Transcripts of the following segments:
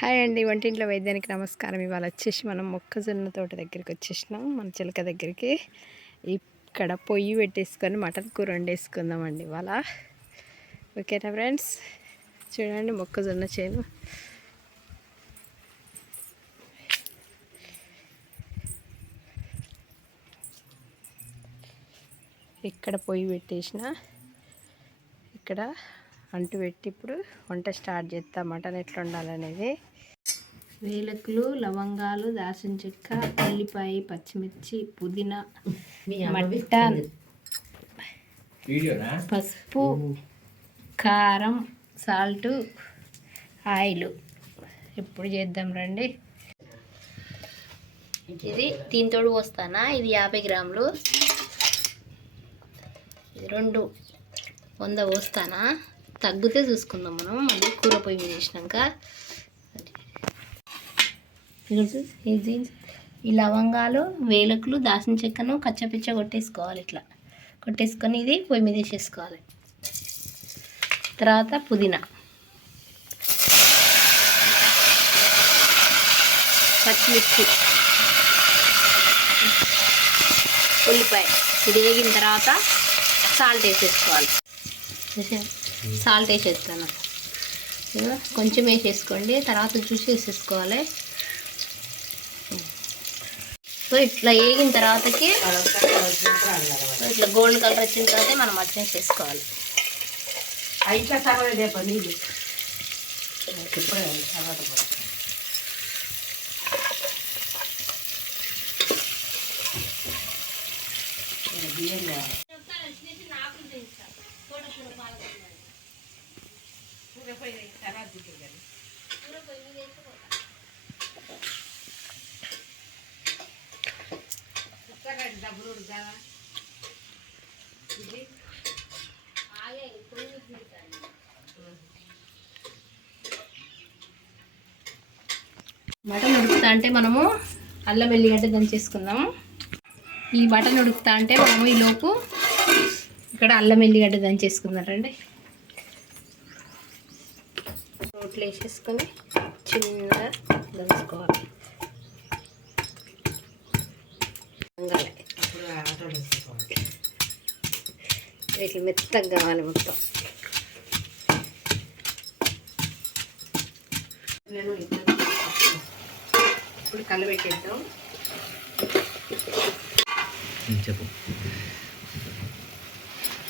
Hi అండి. వంటింట్లో వైద్యానికి నమస్కారం. ఇవాళ వచ్చేసి మనం మొక్కజొన్న తోట దగ్గరికి వచ్చేసినాం. మన చిలక దగ్గరికి. ఇక్కడ పొయ్యి పెట్టేసుకొని మటన్ కూర వండేసుకుందామండి ఇవాళ. ఓకేనా ఫ్రెండ్స్? చూడండి మొక్కజొన్న చేను. ఇక్కడ పొయ్యి పెట్టేసిన. ఇక్కడ అంటు పెట్టి ఇప్పుడు వంట స్టార్ట్ చేస్తా మటన్ ఎట్లా ఉండాలనేది వేలకులు లవంగాలు దాల్చిన చెక్క ఉల్లిపాయ పచ్చిమిర్చి పుదీనా మటన్ వీడియోనా? పసుపు కారం సాల్ట్ ఆయిల్. ఇప్పుడు చేద్దాం రండి. ఇది దీంతోడు పోస్తానా? ఇది యాభై గ్రాములు. ఇది రెండు. వంద పోస్తానా? తగ్గితే చూసుకుందాం మనం. మళ్ళీ కూర పొయ్యి మీద వేసినాక. ఈ లవంగాలు వేలకులు దాసిన చెక్కను కచ్చపిచ్చ కొట్టేసుకోవాలి ఇట్లా. కొట్టేసుకొని ఇది పొయ్యి మీద వేసేసుకోవాలి. తర్వాత పుదీనా. పచ్చిమిర్చి. ఉల్లిపాయ. ఇది వేగిన తర్వాత సాల్ట్ వేసేసుకోవాలి. సాల్ట్ వేసేస్తాను. కొంచెం వేసేసుకోండి తర్వాత చూసి వేసేసుకోవాలి. సో ఇట్లా వేగిన తర్వాతకి ఇట్లా గోల్డ్ కలర్ వచ్చిన తర్వాత మనం మటన్ చేసుకోవాలి. అయితే తర్వాత ఇప్పుడే తర్వాత మటన్ ఉడుకుతా అంటే మనము అల్లం వెల్లిగడ్డ దంచేసుకుందాము. ఈ మటన్ ఉడుకుతా అంటే మనము ఈ లోపు ఇక్కడ అల్లం వెల్లిగడ్డ దంచేసుకున్నారండి రోట్లు వేసేసుకొని చిన్నగా దంచుకోవాలి. ఇట్లా మెత్తగా కావాలి మొత్తం. నేను ఇప్పుడు కలబెట్టేద్దాం. చెప్పు.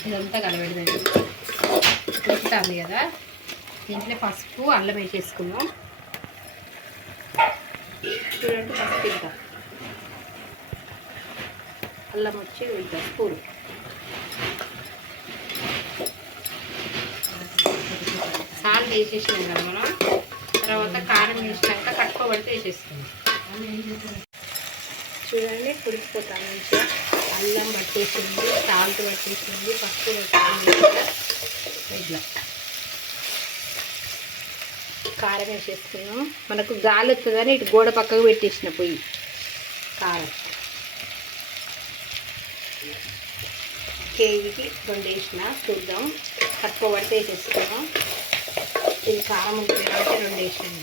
ఇదంతా కలబెడదండి ఉడుకుతుంది కదా. దీంట్లో పసుపు అల్లం వేసేసుకున్నాం చూడండి పసుపు ఇద్దాం అల్లం వచ్చి ఇద్దాం స్పూన్. సాల్ట్ వేసేసినాం కదా మనం. తర్వాత కారం వేసినాక కట్టుకోబడితే వేసేసుకున్నాం చూడండి పులిచిపోతాం మంచిగా. అల్లం పట్టేసింది సాల్ట్ పట్టేసింది పసుపు పట్టేసింది. ఇట్లా కారం వేసేసుకున్నాం. మనకు గాలి వస్తుందని ఇటు గోడ పక్కకు పెట్టేసిన పొయ్యి. కారం. కేజీకి రెండు వేసిన చూద్దాం. తక్కువ పడితే వేసేసుకున్నాం ఇది కారం ఉంటుంది కాబట్టి రెండు వేసినాం.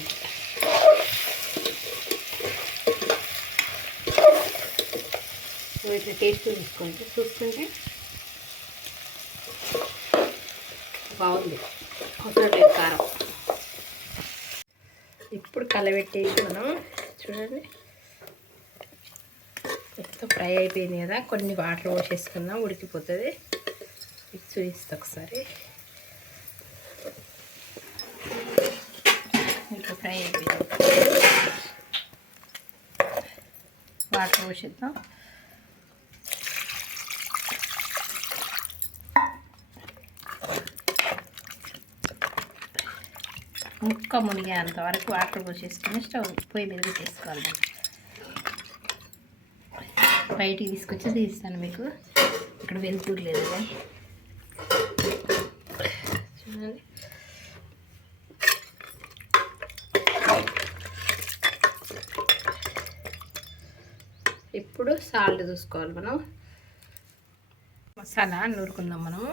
ఇట్లా టేస్ట్ తీసుకోండి. చూస్తుంటే బాగుంది. అవసరం లేదు కారం. కలబెట్టేసి మనం చూడండి. మొత్తం ఫ్రై అయిపోయింది కదా కొన్ని వాటర్ పోసేసుకుందాం ఉడికిపోతుంది. ఇది చూపిస్తా ఒకసారి. ఇట్లా ఫ్రై అయిపోయింది. వాటర్ పోసేద్దాం. ముక్క మునిగేంత వరకు వాటర్ పోసేసుకుని స్టవ్ పొయ్యి మీద పెట్టేసుకోవాలి. బయటికి తీసుకొచ్చి తీస్తాను మీకు. ఇక్కడ వెళ్తూరు లేదు కదా. చూడండి. ఇప్పుడు సాల్ట్ చూసుకోవాలి మనం. మసాలా నూరుకుందాం మనము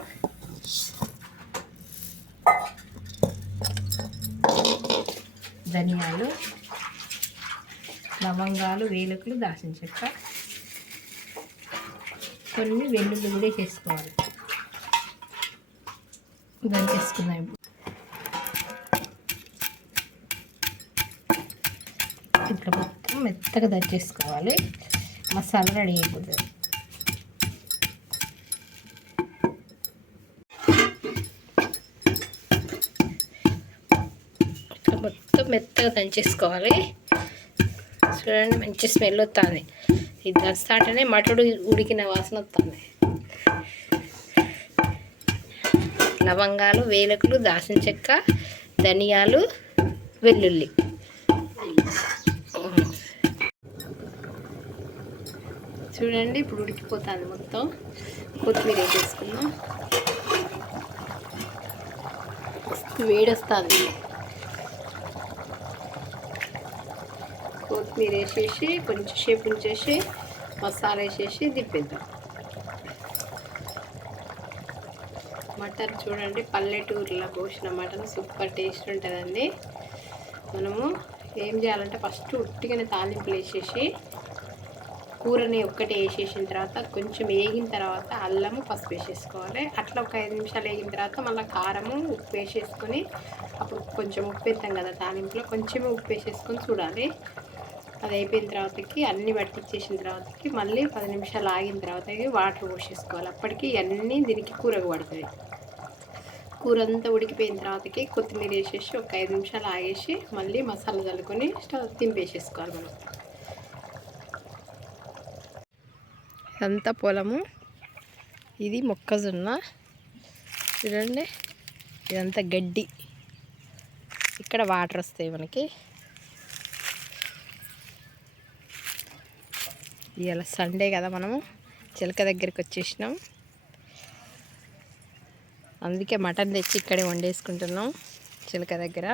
ధనియాలు లవంగాలు వేలుకలు దాచిన చెక్క. కొన్ని వెల్లుల్లి కూడా చేసుకోవాలి దంచేసుకుందాం ఇప్పుడు. ఇట్లా మొత్తం మెత్తగా దంచేసుకోవాలి. మసాలా రెడీ అయిపోతుంది. మొత్తం మెత్తగా దంచేసుకోవాలి. చూడండి మంచి స్మెల్ వస్తుంది ఇది దంచాటనే మటడు ఉడికిన వాసన వస్తుంది లవంగాలు వేలకులు దాసిన చెక్క ధనియాలు వెల్లుల్లి. చూడండి ఇప్పుడు ఉడికిపోతుంది మొత్తం. కొత్తిమీర వేసేసుకుందాం. వేడి వస్తుంది కొత్తిమీర వేసేసి కొంచెం సేపు ఉంచేసి మసాలా వేసేసి దిప్పేద్దాం మటన్ చూడండి పల్లెటూరులో కోసిన మటన్ సూపర్ టేస్ట్ ఉంటుందండి. మనము ఏం చేయాలంటే ఫస్ట్ ఉట్టిగానే తాలింపులు వేసేసి కూరని ఒక్కటి వేసేసిన తర్వాత కొంచెం వేగిన తర్వాత అల్లము పసుపు వేసేసుకోవాలి. అట్లా ఒక ఐదు నిమిషాలు వేగిన తర్వాత మళ్ళీ కారము ఉప్పు వేసేసుకొని అప్పుడు కొంచెం ఉప్పు వేస్తాం కదా తాలింపులో కొంచెం ఉప్పు వేసేసుకొని చూడాలి. అది అయిపోయిన తర్వాతకి అన్నీ పట్టించేసిన తర్వాతకి మళ్ళీ పది నిమిషాలు ఆగిన తర్వాతకి వాటర్ పోసేసుకోవాలి. అప్పటికి అన్నీ దీనికి కూరకు పడుతుంది. కూర అంతా ఉడికిపోయిన తర్వాతకి కొత్తిమీర వేసేసి ఒక ఐదు నిమిషాలు ఆగేసి మళ్ళీ మసాలా చల్లుకొని స్టవ్ దింపేసేసుకోవాలి మనం. ఇదంతా పొలము. ఇది మొక్కజొన్న. చూడండి ఇదంతా గడ్డి. ఇక్కడ వాటర్ వస్తాయి మనకి. ఇవాళ సండే కదా మనము. చిలక దగ్గరికి వచ్చేసినాం. అందుకే మటన్ తెచ్చి ఇక్కడే వండేసుకుంటున్నాం చిలక దగ్గర.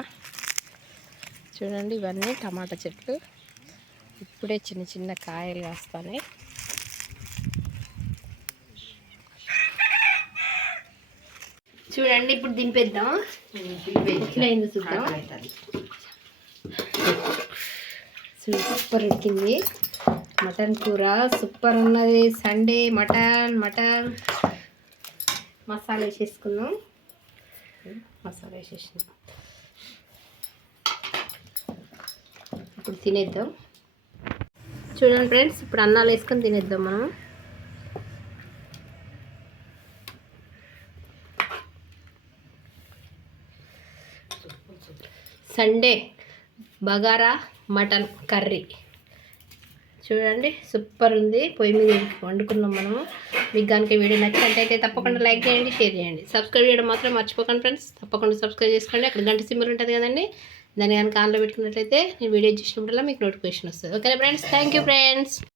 చూడండి ఇవన్నీ టమాటా చెట్లు. ఇప్పుడే చిన్న చిన్న కాయలు కాస్తాయి చూడండి ఇప్పుడు దింపేద్దాం. ఎట్లయింది చూద్దాం సూపర్ ఉడికింది మటన్ కూర సూపర్ ఉన్నది. Sunday mutton mutton. మసాలా వేసేసుకుందాం. మసాలా వేసేసినాం. ఇప్పుడు తినేద్దాం. చూడండి ఫ్రెండ్స్ ఇప్పుడు అన్నాలు వేసుకొని తినేద్దాం మనం. Sunday bagara mutton curry. చూడండి సూపర్ ఉంది. పొయ్యి మీద వండుకున్నాం మనము? మీకు కనుక వీడియో నచ్చినట్టయితే తప్పకుండా లైక్ చేయండి షేర్ చేయండి. సబ్స్క్రైబ్ చేయడం మాత్రం మర్చిపోకండి ఫ్రెండ్స్ తప్పకుండా సబ్స్క్రైబ్ చేసుకోండి. అక్కడ గంట సింబల్ ఉంటుంది కదండి. దాన్ని కనుక ఆన్లో పెట్టుకున్నట్లయితే నేను వీడియో చూసినప్పుడల్లా మీకు నోటిఫికేషన్ వస్తుంది. Okay friends thank you friends